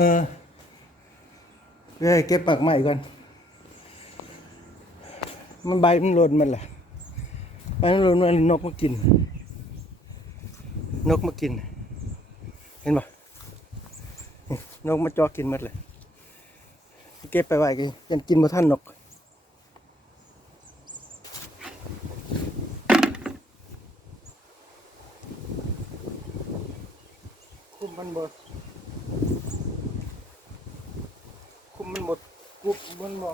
เออเดี๋ยวเก็บปากใหม่ก่อนมันใบมันหล่นมันแหละใบมันหล่นมันนกมากินนกมากินเห็นปะนกมาจอกินหมดเลยเก็บไปไว้กันยังกินบ่ทันนกคุมมันหมดกุบมันบ่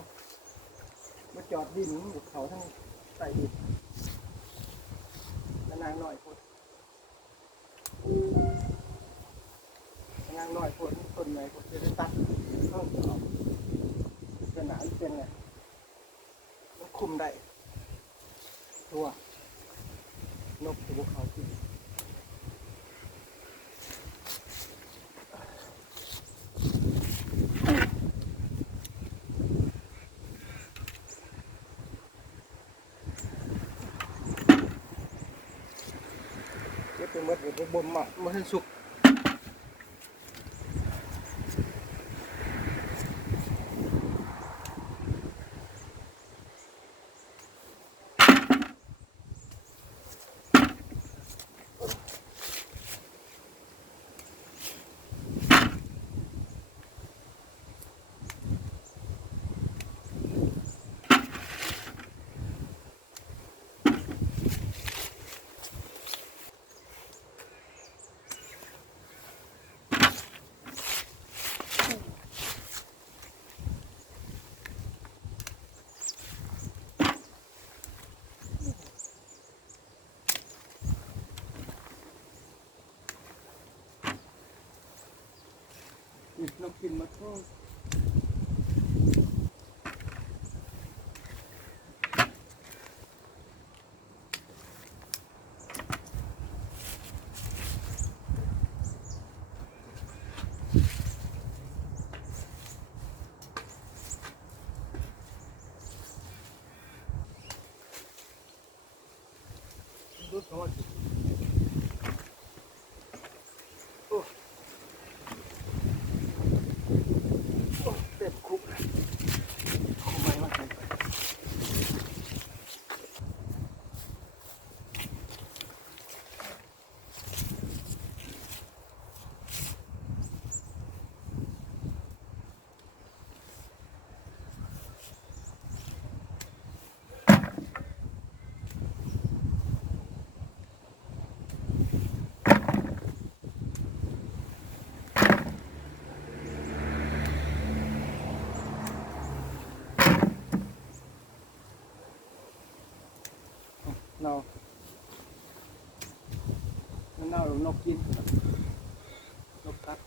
มาจอดดินเขาทั้งใส่ดินนางหน่อยพดนางหน่อยพดต้นไหนพดจะได้ตัดเข้าเอาเป็นหนาเป็นไงมันคุมได้ตัวนกตัวเขากินเก็บไปหมดเลยบ่มากมันให้สุกนกกินมาโทษดูโทษเต็มคุกคุมไม่มาใส่ไปเน่านกกินนกตัด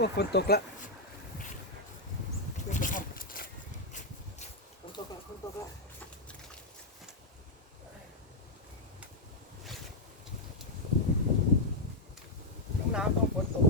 โอ้ฝนตกละฝนตกละน้ำต้องฝนตก